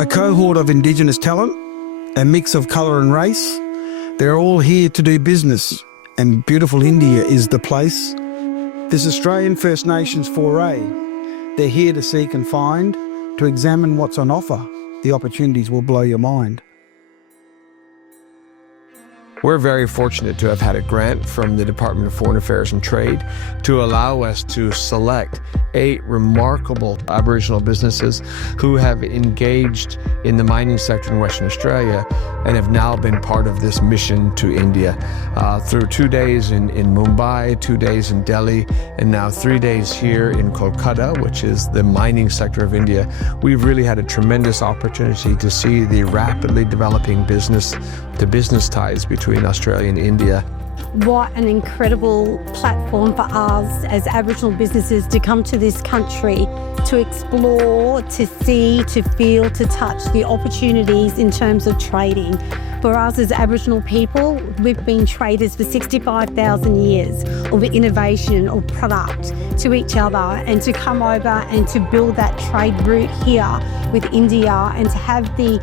A cohort of Indigenous talent, a mix of colour and race. They're all here to do business, and beautiful India is the place. This Australian First Nations foray, they're here to seek and find, to examine what's on offer. The opportunities will blow your mind. We're very fortunate to have had a grant from the Department of Foreign Affairs and Trade to allow us to select 8 remarkable Aboriginal businesses who have engaged in the mining sector in Western Australia and have now been part of this mission to India. Through 2 days in Mumbai, 2 days in Delhi, and now 3 days here in Kolkata, which is the mining sector of India, we've really had a tremendous opportunity to see the rapidly developing business-to-business ties between Australia and India. What an incredible platform for us as Aboriginal businesses to come to this country, to explore, to see, to feel, to touch the opportunities in terms of trading. For us as Aboriginal people, we've been traders for 65,000 years of innovation or product to each other, and to come over and to build that trade route here with India and to have the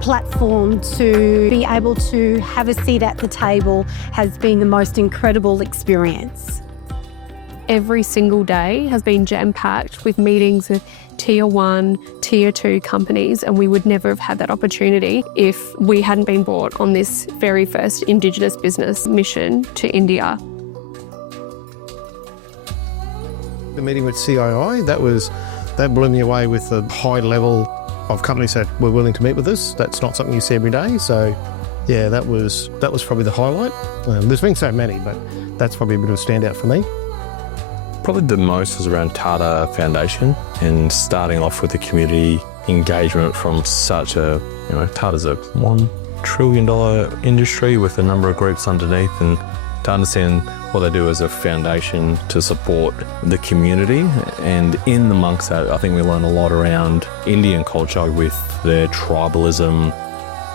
platform to be able to have a seat at the table has been the most incredible experience. Every single day has been jam-packed with meetings with Tier 1, Tier 2 companies, and we would never have had that opportunity if we hadn't been brought on this very first Indigenous business mission to India. The meeting with CII, that blew me away with the high level of companies that were willing to meet with us. That's not something you see every day. So yeah, that was probably the highlight. There's been so many, but that's probably a bit of a standout for me. Probably the most was around Tata Foundation and starting off with the community engagement from such a, Tata's a $1 trillion industry with a number of groups underneath, and to understand what they do as a foundation to support the community. And in amongst that, I think we learned a lot around Indian culture with their tribalism,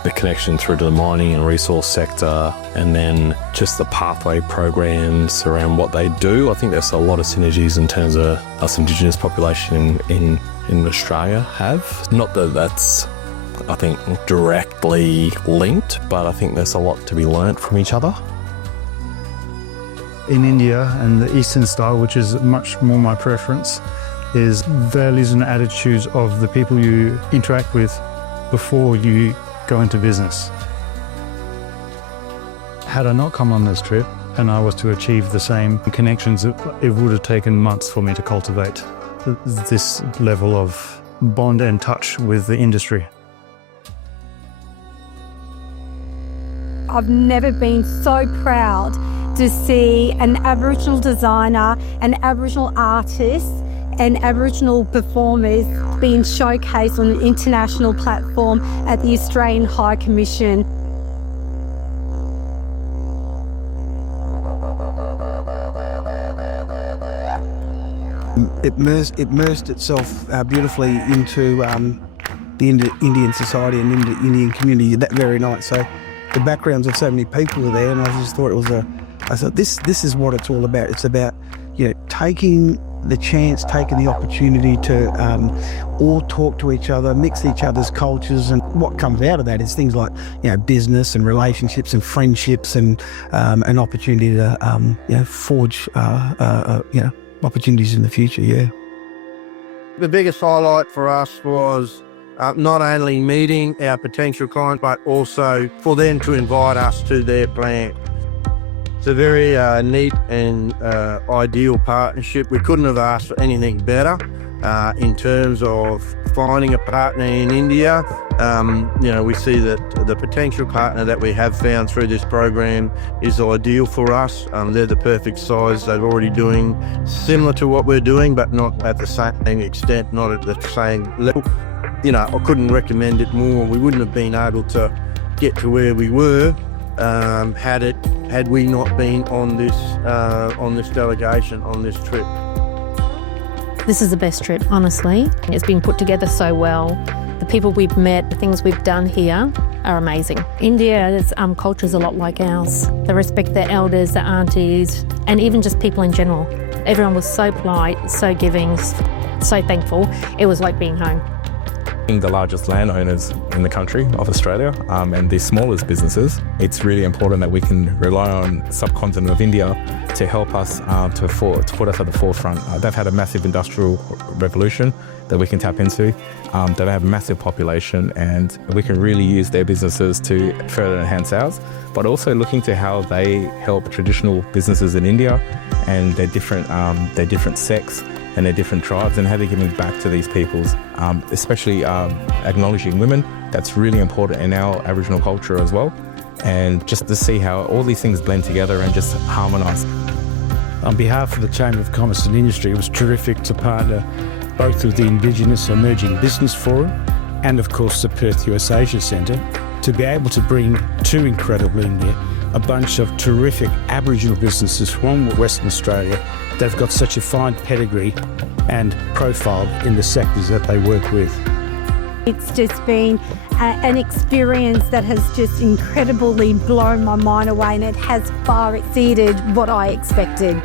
the connection through to the mining and resource sector, and then just the pathway programs around what they do. I think there's a lot of synergies in terms of us Indigenous population in Australia have. Not that that's, I think, directly linked, but I think there's a lot to be learnt from each other. In India and the Eastern style, which is much more my preference, is values and attitudes of the people you interact with before you go into business. Had I not come on this trip and I was to achieve the same connections, it would have taken months for me to cultivate this level of bond and touch with the industry. I've never been so proud to see an Aboriginal designer, an Aboriginal artist, and Aboriginal performers being showcased on an international platform at the Australian High Commission. It immersed itself beautifully into the Indian society and Indian community that very night. So the backgrounds of so many people were there, and I just thought I thought this is what it's all about. It's about, taking the chance, taking the opportunity to all talk to each other, mix each other's cultures, and what comes out of that is things like business and relationships and friendships and an opportunity to forge opportunities in the future. Yeah. The biggest highlight for us was not only meeting our potential client, but also for them to invite us to their plant. It's a very neat and ideal partnership. We couldn't have asked for anything better in terms of finding a partner in India. We see that the potential partner that we have found through this program is ideal for us. They're the perfect size. They're already doing similar to what we're doing, but not at the same extent, not at the same level. I couldn't recommend it more. We wouldn't have been able to get to where we were had we not been on this delegation, on this trip. This is the best trip, honestly. It's been put together so well. The people we've met, the things we've done here, are amazing. India's culture is a lot like ours. They respect their elders, their aunties, and even just people in general. Everyone was so polite, so giving, so thankful. It was like being home. Being the largest landowners in the country of Australia and the smallest businesses, it's really important that we can rely on subcontinent of India to help us to put us at the forefront. They've had a massive industrial revolution that we can tap into. They have a massive population and we can really use their businesses to further enhance ours, but also looking to how they help traditional businesses in India and their different sects and their different tribes and how they're giving back to these peoples, especially acknowledging women. That's really important in our Aboriginal culture as well. And just to see how all these things blend together and just harmonise. On behalf of the Chamber of Commerce and Industry, it was terrific to partner both with the Indigenous Emerging Business Forum and of course the Perth US Asia Centre to be able to bring to Incredible India a bunch of terrific Aboriginal businesses from Western Australia that have got such a fine pedigree and profile in the sectors that they work with. It's just been an experience that has just incredibly blown my mind away, and it has far exceeded what I expected.